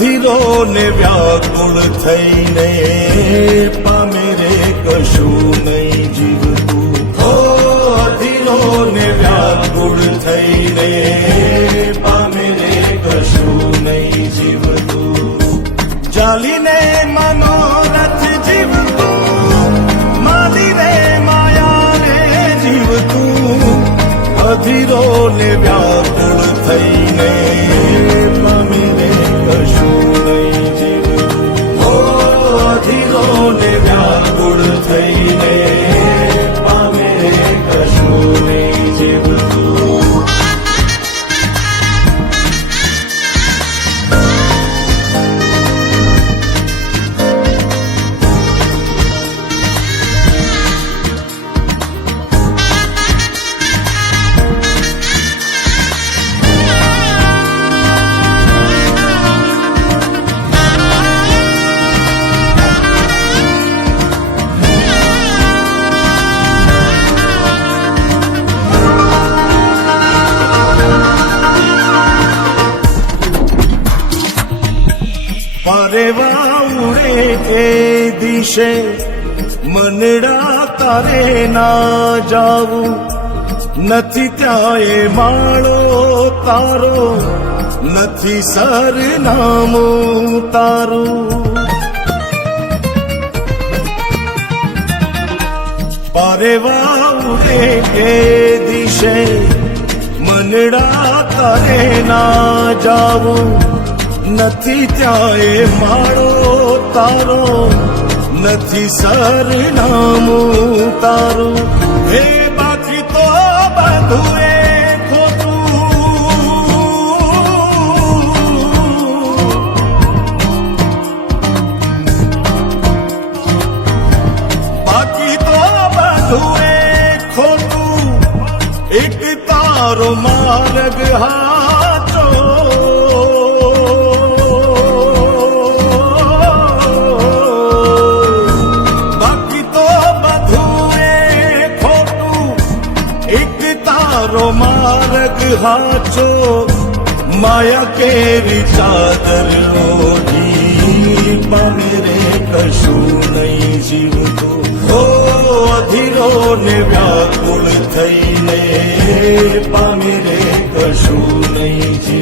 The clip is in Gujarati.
અધીરો ને વ્યાકુળ થઈને પામે રે કશું નહીં જીવતું. ઓ અધીરો ને વ્યાકુળ થઈને પામે રે કશું નહીં જીવતું. ચાલીને મનોરથ જીવતું, માલી રે માયા રે જીવતું. અધીરો ને વ્યાકુળ થઈને પામે રે કશું નહીં જીવતું. ઓ અધીરો ને વ્યાકુળ થઈને પામે રે કશું નહીં જીવતું. પરેવા ઉડે એ દિશે મનડા તારે ના જાવું. નથી ત્યાં એ માળો તારો, નથી સરનામું તારું. પરેવા ઉડે એ દિશે મનડા તારે ના જાવું. નથી ત્યાં એ માળો તારો, નથી સરનામું તારું. હે બાકી તો બધું એ ખોટું. બાકી તો બધું એ ખોટું. એક તારો માર્ગ હાચો. માર્ગ હાચો. માયા કેરી ચાદર ઓઢી પામે રે કશું નહીં જીવતું. ઓ અધીરો ને વ્યાકુળ થઈને પામે રે કશું નહીં જીવતું.